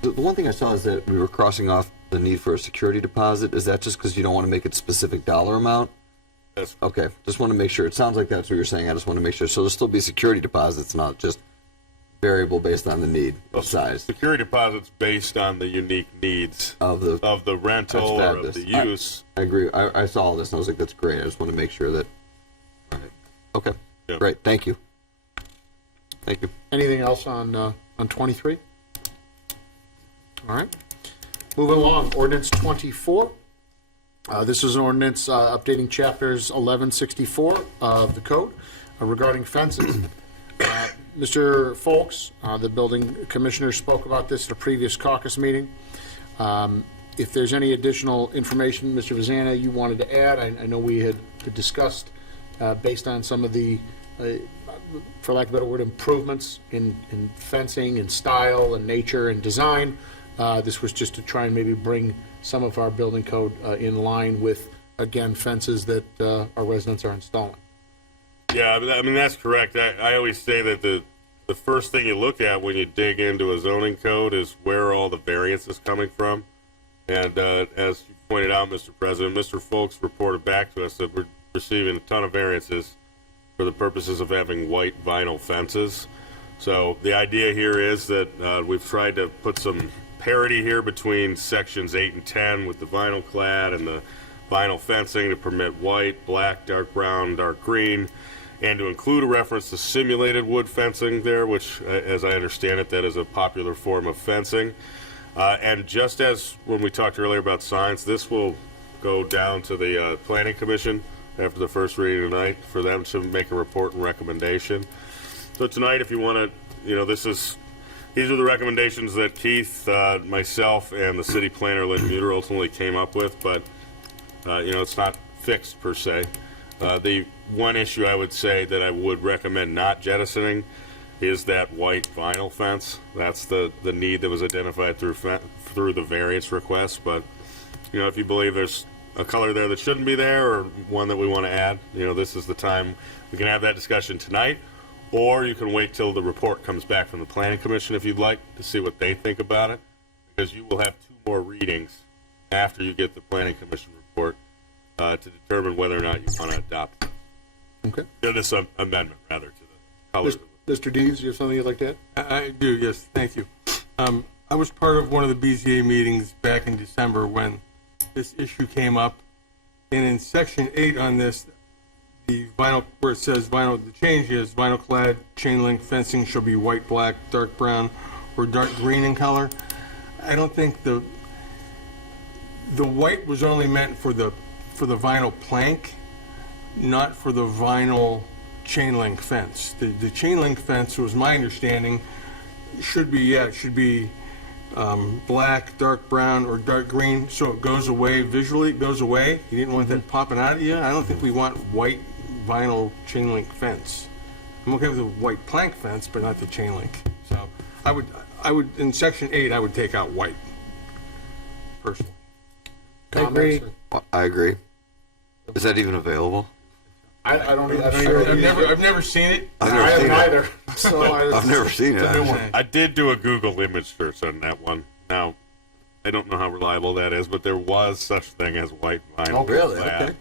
The one thing I saw is that we were crossing off the need for a security deposit. Is that just because you don't want to make it specific dollar amount? That's okay. Just want to make sure. It sounds like that's what you're saying. I just want to make sure. So there'll still be security deposits, not just variable based on the need of size Security deposits based on the unique needs of the. rental That's or of the fabulous. use. I agree. I saw all this and I was like, that's great. I just want to make sure that. All right. Okay. Yeah. Great. Thank you. Thank you. Anything else on 23? All right. Moving along, ordinance 24. This is an ordinance updating chapters 1164 of the code regarding fences. Mr. Folks, the building commissioner, spoke about this at a previous caucus meeting. If there's any additional information, Mr. Vazana, you wanted to add, I know we had discussed based on some of the, for lack of a better word, improvements in fencing and style and nature and design. This was just to try and maybe bring some of our building code in line with, again, fences that our residents are installing. Yeah, I mean, that's correct. I always say that the first thing you look at when you dig into a zoning code is where all the variance is coming from. And as you pointed out, Mr. President, Mr. Folks reported back to us that we're receiving a ton of variances for the purposes of having white vinyl fences. So the idea here is that we've tried to put some parity here between sections 8 and 10 with the vinyl clad and the vinyl fencing to permit white, black, dark brown, dark green, and to include a reference to simulated wood fencing there, which, as I understand it, that is a popular form of fencing. And just as when we talked earlier about signs, this will go down to the Planning Commission after the first reading tonight for them to make a report and recommendation. So tonight, if you want to, these are the recommendations that Keith, myself, and the city planner, Lynn Muter, ultimately came up with, but, it's not fixed per se. The one issue I would say that I would recommend not jettisoning is that white vinyl fence. That's the need that was identified through the variance request. But, if you believe there's a color there that shouldn't be there or one that we want to add, this is the time we can have that discussion tonight. Or you can wait till the report comes back from the Planning Commission if you'd like to see what they think about it, because you will have 2 more readings after you get the Planning Commission report to determine whether or not you want to adopt Okay. this amendment, rather, to the colors. Mr. Deeds, you have something you'd like to add? I do, yes, thank you. I was part of one of the BZA meetings back in December when this issue came up, and in section 8 on this, the vinyl, where it says vinyl, the change is vinyl clad chain link fencing shall be white, black, dark brown, or dark green in color. I don't think the white was only meant for the vinyl plank, not for the vinyl chain link fence. The chain link fence, was my understanding, should be black, dark brown, or dark green, so it goes away visually. It goes away. You didn't want that popping out at you. I don't think we want white vinyl chain link fence. I'm okay with the white plank fence, but not the chain link. So I would in section 8, I would take out white. Personally. Comments? I agree. Is that even available? I don't even. I've never seen it. I've I never haven't seen it. either. So I've never seen it. actually. I did do a Google image search on that one. Now, I don't know how reliable that is, but there was such a thing as white vinyl. Oh, really? clad Okay.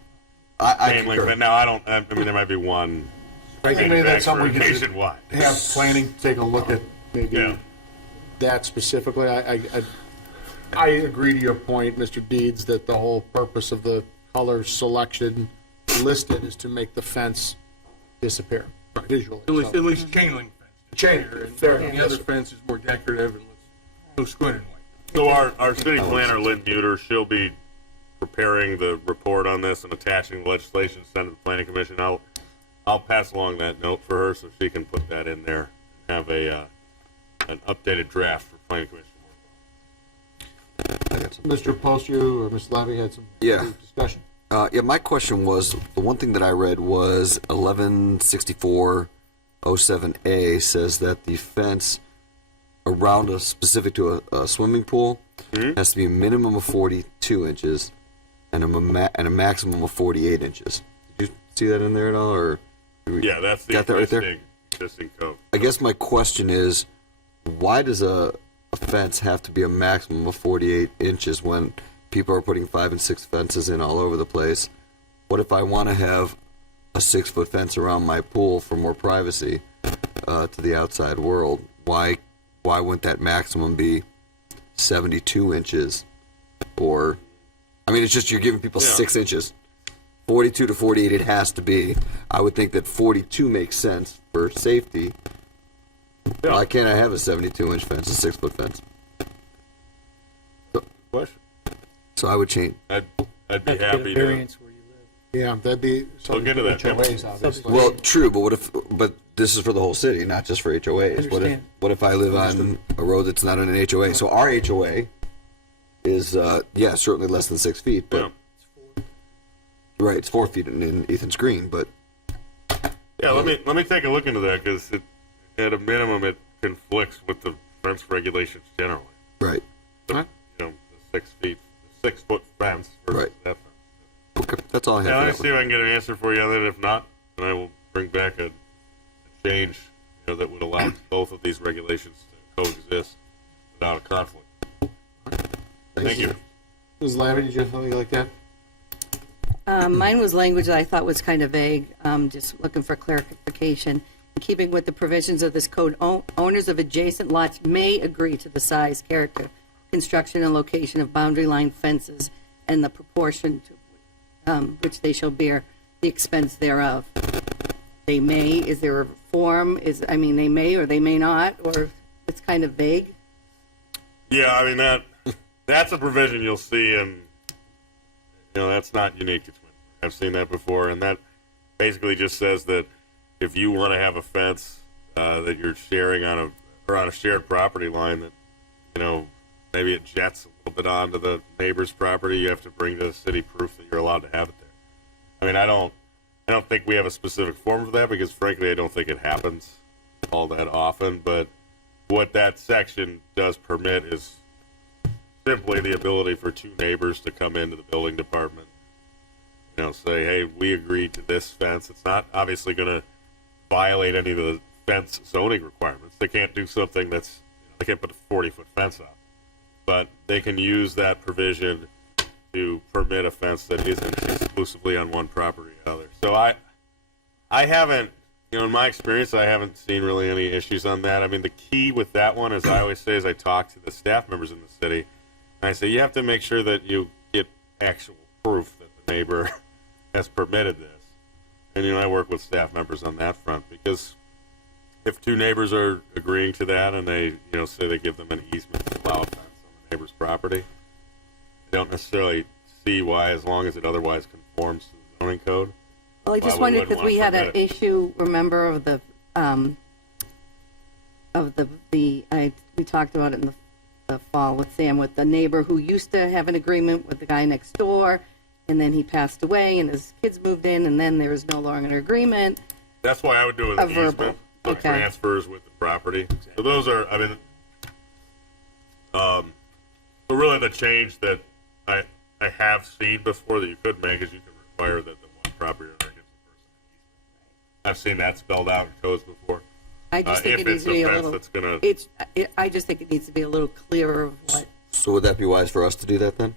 I chain link. concur. Now, I mean, there might be one I think maybe that's something we could nationwide. have planning take a look at, maybe Yeah. that specifically. I agree to your point, Mr. Deeds, that the whole purpose of the color selection listed is to make the fence disappear visually. At So- least chain link fence. Chain, fair enough. The other fence is more decorative and looks good in white. So our city planner, Lynn Muter, she'll be preparing the report on this and attaching the legislation sent to the Planning Commission. I'll pass along that note for her so she can put that in there and have an updated draft for Planning Commission. Mr. Post, you or Ms. Levy had some Yeah. discussion? Yeah, my question was, the one thing that I read was 116407A says that the fence around specific to a swimming pool has to be a minimum of 42 inches and a maximum of 48 inches. Did you see that in there at all? Or Yeah, that's the got that right there? existing code. I guess my question is, why does a fence have to be a maximum of 48 inches when people are putting 5 and 6 fences in all over the place? What if I want to have a 6-foot fence around my pool for more privacy to the outside world? why wouldn't that maximum be 72 inches? Or, I mean, it's just you're giving people 6 inches. 42 to 48 it has to be. I would think that 42 makes sense for safety. Yeah. Why can't I have a 72-inch fence, a 6-foot fence? Question. So I would change. I'd be Have to get a happy to variance where you live. Yeah, that'd be. look into that. HOAs, obviously. Well, true, but this is for the whole city, not just for HOAs. Understand. What if I live on a road that's not on an HOA? So our HOA is, certainly less than 6 feet, but, right, it's 4 feet in Ethan's Green, but, Yeah, let me take a look into that because at a minimum it conflicts with the fence regulations generally. right, The 6 foot fence versus Right. that fence. okay, that's all I Yeah, let me have for see that if I can get an answer for you on that. If not, then I will bring back a change that would allow both of these regulations to coexist without a conflict. Thank you. Ms. Lavin, did you have something like that? Mine was language that I thought was kind of vague, just looking for clarification. In keeping with the provisions of this code, owners of adjacent lots may agree to the size, character, construction, and location of boundary line fences and the proportion to which they shall bear the expense thereof. They may, is there a form, they may or they may not, or it's kind of vague? Yeah, I mean that's a provision you'll see, and that's not unique to Twinsburg. I've seen that before, and that basically just says that if you want to have a fence that you're sharing on a shared property line that maybe it jets a little bit onto the neighbor's property, you have to bring to the city proof that you're allowed to have it there. I mean, I don't think we have a specific form for that because frankly I don't think it happens all that often, but what that section does permit is simply the ability for two neighbors to come into the building department, say, hey, we agreed to this fence. It's not obviously going to violate any of the fence zoning requirements. They can't do something that's, they can't put a 40-foot fence up, but they can use that provision to permit a fence that isn't exclusively on one property or other. So I haven't, in my experience, I haven't seen really any issues on that. I mean, the key with that one, as I always say, is I talk to the staff members in the city, and I say, you have to make sure that you get actual proof that the neighbor has permitted this. And, I work with staff members on that front because if two neighbors are agreeing to that and they, say they give them an easement to allow a fence on the neighbor's property, I don't necessarily see why, as long as it otherwise conforms to the zoning code. Well, I just we wondered, wouldn't because we want had to an permit it. issue, remember, we talked about it in the fall with Sam, with the neighbor who used to have an agreement with the guy next door, and then he passed away, and his kids moved in, and then there was no longer an agreement. That's why I would do it A with an verbal. easement, the Okay. transfers with the property. So those are, so really the change that I have seen before that you could make is you could require that the one property owner gives the person an easement. I've seen that spelled out in codes before. I just think If it needs it's to a be a fence little, that's gonna, I just think it needs to be a little clearer of what, So would that be wise for us to do that then?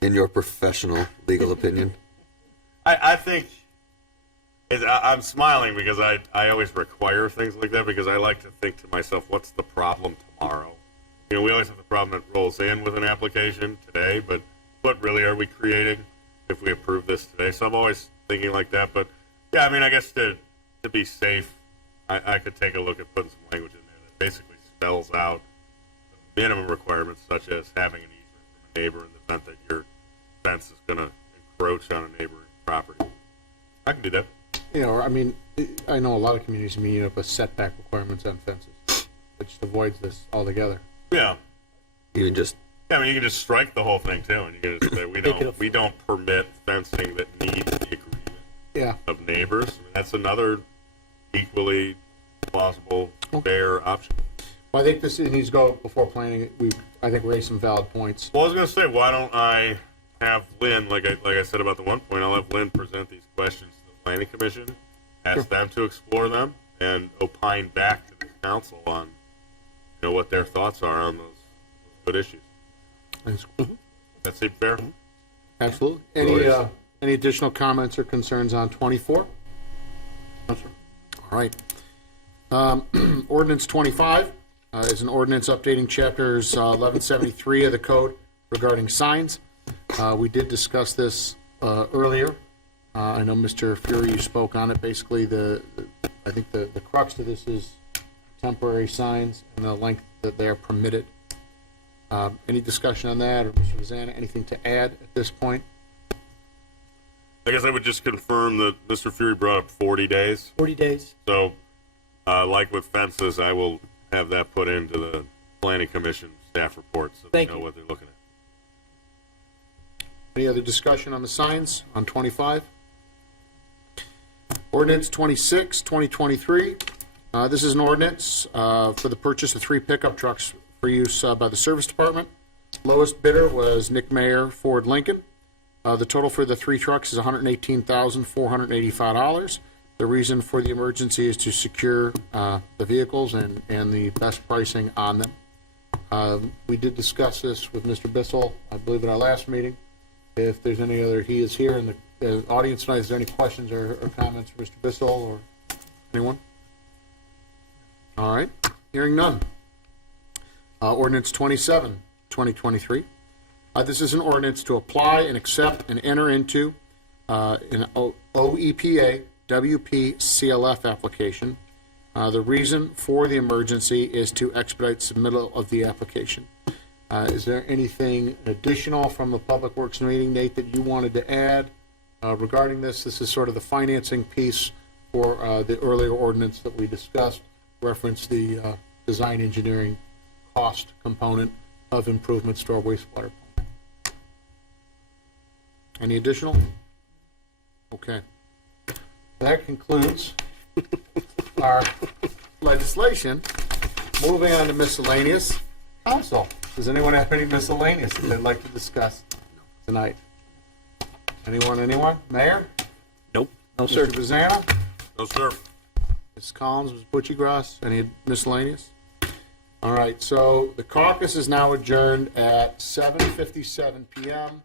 In your professional legal opinion? I think I'm smiling because I always require things like that because I like to think to myself, what's the problem tomorrow? We always have the problem that rolls in with an application today, but what really are we creating if we approve this today? So I'm always thinking like that. But yeah, I guess to be safe, I could take a look at putting some language in there that basically spells out the minimum requirements, such as having an easement from a neighbor in the event that your fence is going to encroach on a neighboring property. I can do that. I know a lot of communities put setback requirements on fences, which avoids this altogether. Yeah. Even just, Yeah, you can just strike the whole thing too, and you can just say we don't permit fencing that needs the agreement Yeah. of neighbors. That's another equally plausible, fair option. Well, I think this needs to go before planning. I think raised some valid points. Well, I was going to say, why don't I have Lynn, like I said about the 1 point, I'll have Lynn present these questions to the Planning Commission, ask them to explore them, and opine back to the council on what their thoughts are on those good issues. That seem fair? Absolutely. Any additional comments or concerns on 24? No, sir. All right. Ordinance 25 is an ordinance updating chapters 1173 of the code regarding signs. We did discuss this earlier. I know Mr. Fury, you spoke on it. Basically, I think the crux to this is temporary signs and the length that they are permitted. Any discussion on that, or Mr. Vazana, anything to add at this point? I guess I would just confirm that Mr. Fury brought up 40 days. 40 days. So, like with fences, I will have that put into the planning commission staff report so they Thank know you. what they're looking at. Any other discussion on the signs on 25? Ordinance 26, 2023. This is an ordinance for the purchase of 3 pickup trucks for use by the service department. Lowest bidder was Nick Mayer, Ford Lincoln. The total for the 3 trucks is $118,485. The reason for the emergency is to secure the vehicles and the best pricing on them. We did discuss this with Mr. Bissell, I believe, at our last meeting. If there's any other, he is here in the audience tonight. Is there any questions or comments for Mr. Bissell or anyone? All right, hearing none. Ordinance 27, 2023. This is an ordinance to apply and accept and enter into an OEPA WP CLF application. The reason for the emergency is to expedite submittal of the application. Is there anything additional from the Public Works meeting, Nate, that you wanted to add regarding this? This is sort of the financing piece for the earlier ordinance that we discussed, reference the design engineering cost component of improvements to our wastewater plant. Any additional? Okay. That concludes our legislation. Moving on to miscellaneous. Council, does anyone have any miscellaneous that they'd like to discuss tonight? Anyone? Mayor? Nope. No, sir. Mr. Vazana? No, sir. Ms. Collins, Ms. Butchiegrass, any miscellaneous? All right, so the caucus is now adjourned at 7:57 p.m.